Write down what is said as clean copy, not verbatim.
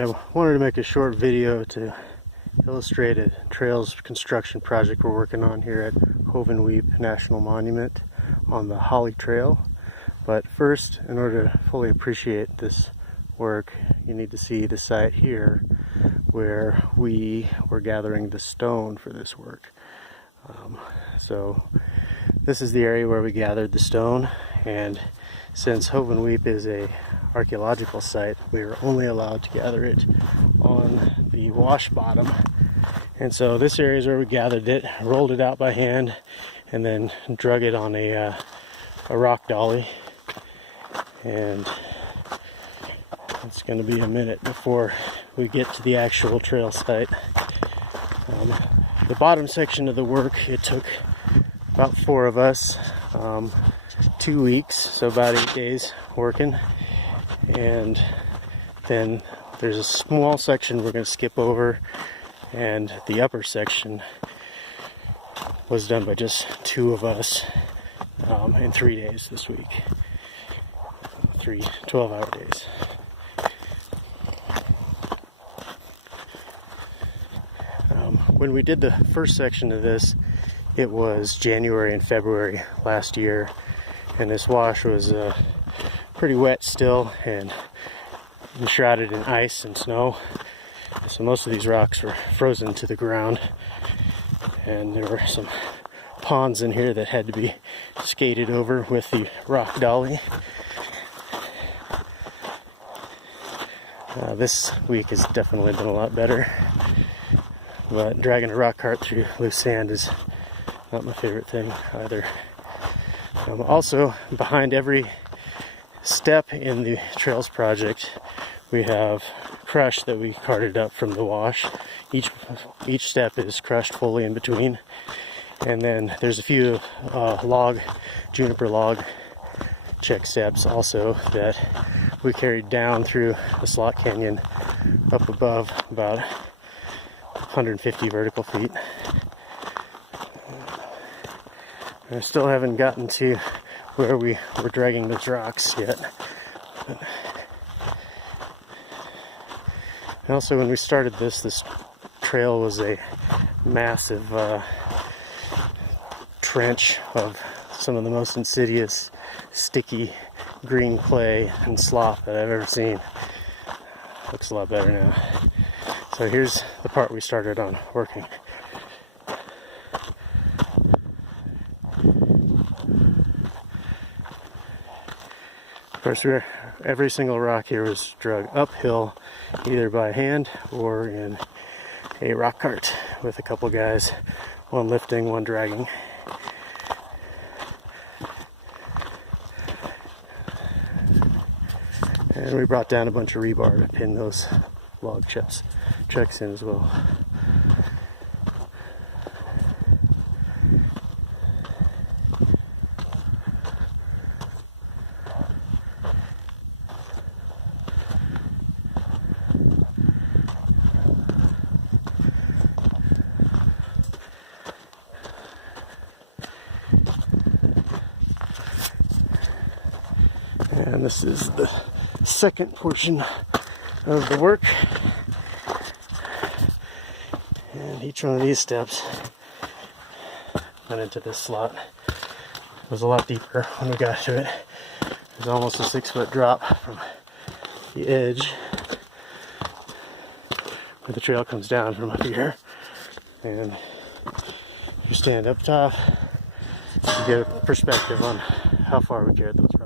Alright, I wanted to make a short video to illustrate a trails construction project we're working on here at Hovenweep National Monument on the Holly Trail. But first, in order to fully appreciate this work, you need to see the site here where we were gathering the stone for this work. So this is the area where we gathered the stone, and since Hovenweep is a archaeological site, we were only allowed to gather it on the wash bottom. And so this area is where we gathered it, rolled it out by hand, and then drug it on a rock dolly. And it's going to be a minute before we get to the actual trail site. The bottom section of the work, it took about 4 of us, 2 weeks, so about 8 days working. And then there's a small section we're going to skip over, and the upper section was done by just 2 of us in 3 days this week. 3 12-hour days. When we did the first section of this, it was January and February last year, and this wash was pretty wet still and enshrouded in ice and snow. So most of these rocks were frozen to the ground, and there were some ponds in here that had to be skated over with the rock dolly. This week has definitely been a lot better, but dragging a rock cart through loose sand is not my favorite thing either. Also, behind every step in the trails project, we have crush that we carted up from the wash. Each step is crushed fully in between, and then there's a few juniper log check steps also that we carried down through the slot canyon up above about 150 vertical feet. I still haven't gotten to where we were dragging those rocks yet. And also, when we started this trail was a massive trench of some of the most insidious, sticky green clay and slop that I've ever seen. Looks a lot better now. So here's the part we started on working. Of course, every single rock here was dragged uphill, either by hand or in a rock cart with a couple guys, one lifting, one dragging. And we brought down a bunch of rebar to pin those log checks in as well. And this is the second portion of the work, and each one of these steps went into this slot. It was a lot deeper when we got to it. It was almost a 6-foot drop from the edge where the trail comes down from up here, and you stand up top, you get a perspective on how far we carried those rocks.